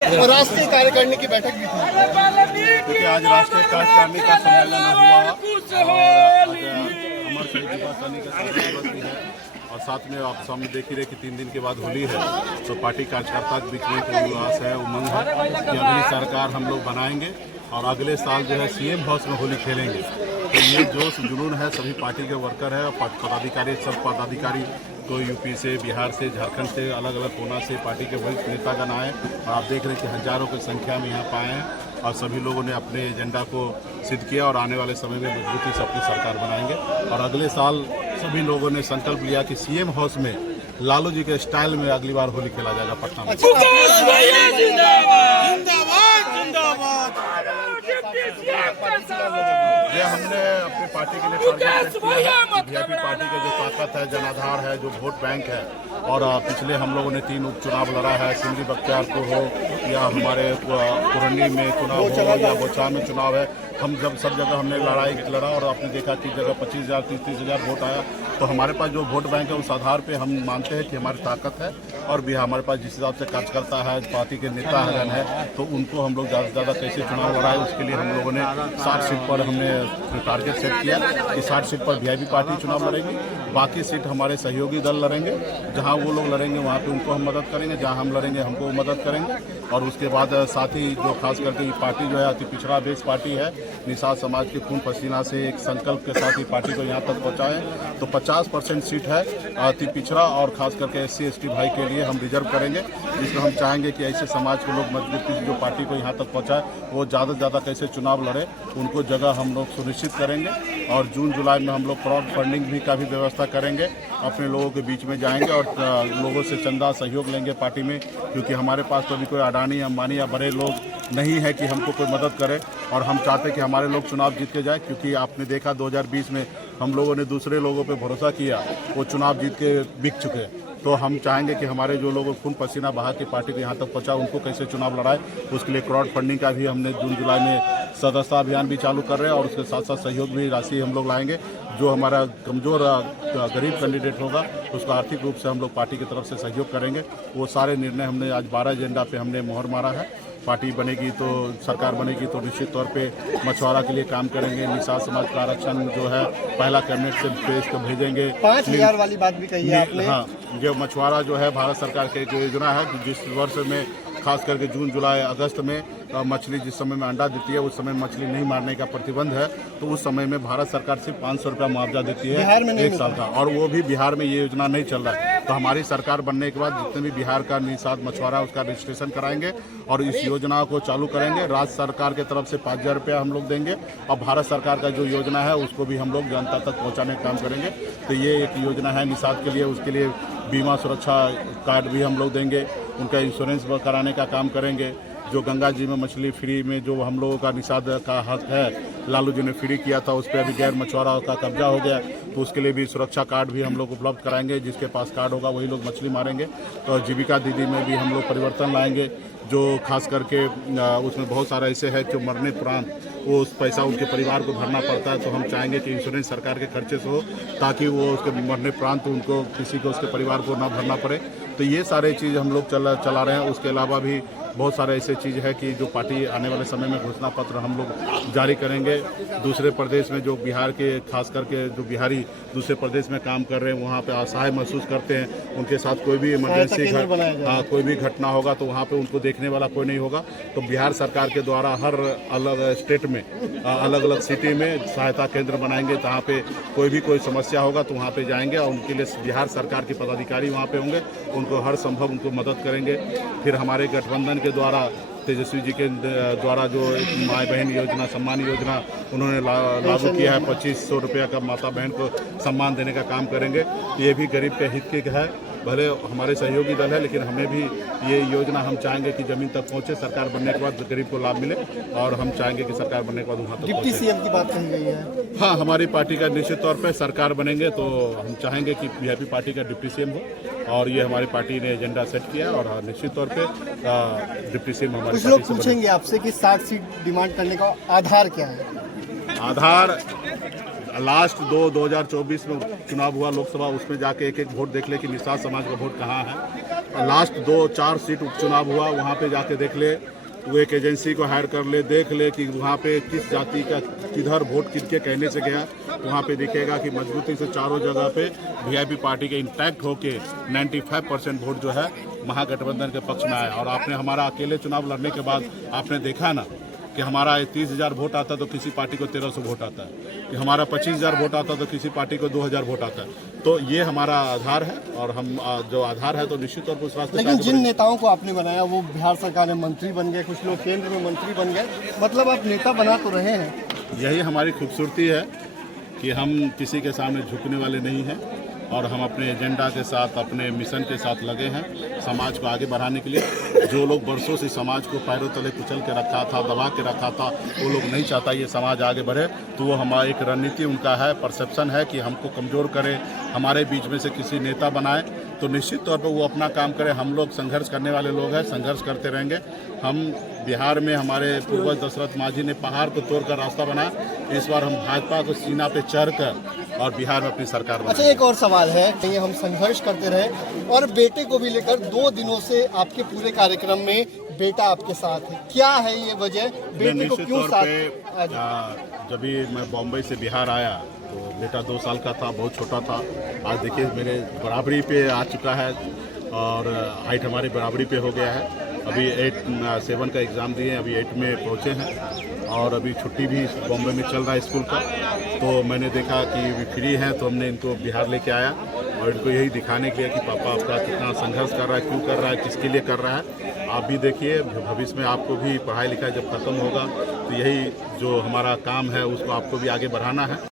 राष्ट्रीय कार्यकारिणी की बैठक भी थी क्योंकि आज राष्ट्रीय कार्यकारिणी का सम्मेलन हुआ और अमर शहीद दिवस सैनिक का दिवस भी है और साथ में आप सामने देख ही रहे कि 3 दिन के बाद होली है। तो पार्टी कार्यकर्ता के बीच में एक उल्लास है, उमंग है कि अगली सरकार हम लोग बनाएंगे और अगले साल जो है सीएम हाउस में होली खेलेंगे। तो ये जोश जुनून है, सभी पार्टी के वर्कर है, पदाधिकारी, सब पदाधिकारी तो यूपी से, बिहार से, झारखंड से, अलग अलग कोना से पार्टी के वरिष्ठ नेतागण आए और आप देख रहे हैं कि हजारों की संख्या में यहाँ पाए हैं और सभी लोगों ने अपने एजेंडा को सिद्ध किया और आने वाले समय में मजबूती से अपनी सरकार बनाएंगे। और अगले साल सभी लोगों ने संकल्प लिया कि सीएम हाउस में लालू जी के स्टाइल में अगली बार होली खेला जाएगा पटना में। ये हमने अपनी पार्टी के लिए टारगेट सेट किया है। वीआईपी पार्टी के जो ताकत है, जनाधार है, जो वोट बैंक है और पिछले हम लोगों ने 3 उपचुनाव लड़ा है, सिमरी बख्तियारपुर हो या हमारे पुरनी में चुनाव हो या बोचा में चुनाव है, हम जब सब जगह हमने लड़ा और आपने देखा कि जगह 25,000 30,000 वोट आया। तो हमारे पास जो वोट बैंक है उस आधार पे हम मानते हैं कि हमारी ताकत है और भी हमारे पास जिस हिसाब से कार्यकर्ता है, पार्टी के नेता है, तो उनको हम लोग ज़्यादा से ज़्यादा कैसे चुनाव लड़ाए उसके लिए हम लोगों ने 60 सीट पर हमने टारगेट सेट किया कि 60 सीट पर वीआईपी पार्टी चुनाव लड़ेगी, बाकी सीट हमारे सहयोगी दल लड़ेंगे। जहाँ वो लोग लड़ेंगे वहाँ पे उनको हम मदद करेंगे, जहाँ हम लड़ेंगे हमको वो मदद करेंगे। और उसके बाद साथ ही जो खास करके ये पार्टी जो है अति पिछड़ा बेस पार्टी है, निषाद समाज के खून पसीना से एक संकल्प के साथ ही पार्टी को यहाँ तक पहुँचाएं। तो 50% सीट है अति पिछड़ा और खास करके SC ST भाई के लिए हम रिजर्व करेंगे, जिसमें हम चाहेंगे कि ऐसे समाज के लोग मजबूती से जो पार्टी को यहाँ तक पहुँचाए वो ज़्यादा से ज़्यादा कैसे चुनाव लड़े उनको जगह हम लोग सुनिश्चित करेंगे। और जून जुलाई में हम लोग क्राउड फंडिंग भी का भी व्यवस्था करेंगे, अपने लोगों के बीच में जाएंगे और लोगों से चंदा सहयोग लेंगे पार्टी में, क्योंकि हमारे पास तो अभी कोई अडानी अंबानी या बड़े लोग नहीं है कि हमको कोई मदद करे। और हम चाहते हैं कि हमारे लोग चुनाव जीत के जाए, क्योंकि आपने देखा 2020 में हम लोगों ने दूसरे लोगों पे भरोसा किया, वो चुनाव जीत के बिक चुके। तो हम चाहेंगे कि हमारे जो लोग खून पसीना बहा के पार्टी को यहाँ तक पहुँचा उनको कैसे चुनाव लड़ाए, उसके लिए क्राउड फंडिंग का भी हमने जून जुलाई में सदस्यता अभियान भी चालू कर रहे हैं और उसके साथ साथ सहयोग भी राशि हम लोग लाएंगे। जो हमारा कमज़ोर गरीब कैंडिडेट होगा उसको आर्थिक रूप से हम लोग पार्टी की तरफ से सहयोग करेंगे। वो सारे निर्णय हमने आज 12 एजेंडा पे हमने मोहर मारा है। पार्टी बनेगी तो सरकार बनेगी तो निश्चित तौर पे मछुआरा के लिए काम करेंगे। निषाद समाज का आरक्षण जो है पहला कैबिनेट से पेश को भेजेंगे। 5,000 वाली बात भी कही है आपने। हाँ, जो मछुआरा जो है भारत सरकार की जो योजना है, जिस वर्ष में खास करके जून जुलाई अगस्त में मछली जिस समय में अंडा देती है उस समय मछली नहीं मारने का प्रतिबंध है, तो उस समय में भारत सरकार सिर्फ 500 रुपया मुआवजा देती है 1 साल का, और वो भी बिहार में ये योजना नहीं चल रहा है। तो हमारी सरकार बनने के बाद जितने भी बिहार का निषाद मछुआरा उसका रजिस्ट्रेशन कराएंगे और इस योजना को चालू करेंगे। राज्य सरकार की तरफ से 5,000 रुपया हम लोग देंगे और भारत सरकार का जो योजना है उसको भी हम लोग जनता तक पहुँचाने का काम करेंगे। तो ये एक योजना है निषाद के लिए, उसके लिए बीमा सुरक्षा कार्ड भी हम लोग देंगे, उनका इंश्योरेंस कराने का काम करेंगे। जो गंगा जी में मछली फ्री में जो हम लोगों का निषाद का हक है, लालू जी ने फ्री किया था, उस पर अभी गैर मछुआरा का कब्जा हो गया, तो उसके लिए भी सुरक्षा कार्ड भी हम लोग उपलब्ध कराएंगे। जिसके पास कार्ड होगा वही लोग मछली मारेंगे। तो जीविका दीदी में भी हम लोग परिवर्तन लाएंगे, जो खास करके उसमें बहुत सारा ऐसे है जो मरने तुरंत वो उस पैसा उनके परिवार को भरना पड़ता है। तो हम चाहेंगे कि इंश्योरेंस सरकार के खर्चे से हो, ताकि वो उसके मरने प्रांत उनको किसी को उसके परिवार को ना भरना पड़े। तो ये सारे चीज़ हम लोग चला रहे हैं। उसके अलावा भी बहुत सारे ऐसे चीज़ है कि जो पार्टी आने वाले समय में घोषणा पत्र हम लोग जारी करेंगे। दूसरे प्रदेश में जो बिहार के खास करके जो बिहारी दूसरे प्रदेश में काम कर रहे हैं, वहाँ पे असहाय महसूस करते हैं, उनके साथ कोई भी इमरजेंसी कोई भी घटना होगा तो वहाँ पे उनको देखने वाला कोई नहीं होगा। तो बिहार सरकार के द्वारा हर अलग स्टेट में अलग अलग सिटी में सहायता केंद्र बनाएंगे, जहाँ पे कोई समस्या होगा तो वहाँ पे जाएंगे और उनके लिए बिहार सरकार के पदाधिकारी वहाँ पे होंगे, उनको हर संभव उनको मदद करेंगे। फिर हमारे गठबंधन के द्वारा तेजस्वी जी के द्वारा जो माँ बहन योजना, सम्मान योजना उन्होंने लागू किया है, 2500 रुपया का माता बहन को सम्मान देने का काम करेंगे। ये भी गरीब के हित के है, भले हमारे सहयोगी दल है लेकिन हमें भी ये योजना हम चाहेंगे कि ज़मीन तक पहुँचे, सरकार बनने के बाद गरीब को लाभ मिले और हम चाहेंगे कि सरकार बनने के बाद वहाँ तक डिप्टी सीएम की बात कही गई है। हाँ, हमारी पार्टी का निश्चित तौर पे सरकार बनेंगे तो हम चाहेंगे कि वीआईपी पार्टी का डिप्टी सीएम हो, और ये हमारी पार्टी ने एजेंडा सेट किया और निश्चित तौर पे डिप्टी सीएम हमारे कुछ लोग पूछेंगे आपसे कि 60 सीट डिमांड करने का आधार क्या है? आधार लास्ट 2024 में चुनाव हुआ लोकसभा, उसमें जाके एक एक वोट देख ले कि निषाद समाज का वोट कहाँ है। लास्ट 2-4 सीट उपचुनाव हुआ, वहाँ पे जाके देख ले, वो एक एजेंसी को हायर कर ले, देख ले कि वहाँ पे किस जाति का किधर वोट किसके कहने से गया। वहाँ पे दिखेगा कि मजबूती से चारों जगह पे वीआईपी पार्टी के इंटैक्ट होके 95% वोट जो है महागठबंधन के पक्ष में आया। और आपने हमारा अकेले चुनाव लड़ने के बाद आपने देखा ना कि हमारा 30,000 वोट आता तो किसी पार्टी को 1,300 वोट आता है, कि हमारा 25,000 वोट आता तो किसी पार्टी को 2,000 वोट आता है। तो ये हमारा आधार है, और हम जो आधार है तो निश्चित तौर पर उस रास्ते। लेकिन जिन नेताओं को आपने बनाया वो बिहार सरकार में मंत्री बन गए, कुछ लोग केंद्र में मंत्री बन गए, मतलब आप नेता बना तो रहे हैं। यही हमारी खूबसूरती है कि हम किसी के सामने झुकने वाले नहीं हैं, और हम अपने एजेंडा के साथ, अपने मिशन के साथ लगे हैं समाज को आगे बढ़ाने के लिए। जो लोग बरसों से समाज को पैरों तले कुचल के रखा था, दबा के रखा था, वो लोग नहीं चाहता ये समाज आगे बढ़े। तो वो हमारा एक रणनीति उनका है, परसेप्शन है कि हमको कमज़ोर करे, हमारे बीच में से किसी नेता बनाए। तो निश्चित तौर पर वो अपना काम करे। हम लोग संघर्ष करने वाले लोग हैं, संघर्ष करते रहेंगे। हम बिहार में हमारे पूर्वज दशरथ मांझी ने पहाड़ को तोड़कर रास्ता बनाया, इस बार हम भाजपा को सीना पे चढ़कर और बिहार में अपनी सरकार बनाएंगे। अच्छा, एक और सवाल है, ये हम संघर्ष करते रहे और बेटे को भी लेकर 2 दिनों से आपके पूरे कार्यक्रम में बेटा आपके साथ है, क्या है ये वजह, बेटे को क्यों साथ? जब भी मैं बॉम्बे से बिहार आया तो बेटा 2 साल का था, बहुत छोटा था। आज देखिए मेरे बराबरी पे आ चुका है और हाइट हमारी बराबरी पे हो गया है। अभी 7 का एग्ज़ाम दिए, अभी 8 में पहुँचे हैं और अभी छुट्टी भी बॉम्बे में चल रहा है स्कूल का। तो मैंने देखा कि फ्री हैं तो हमने इनको बिहार लेके आया और इनको यही दिखाने के लिए कि पापा आपका कितना संघर्ष कर रहा है, क्यों कर रहा है, किसके लिए कर रहा है। आप भी देखिए, भविष्य में आपको भी पढ़ाई लिखाई जब खत्म होगा तो यही जो हमारा काम है उसको आपको भी आगे बढ़ाना है।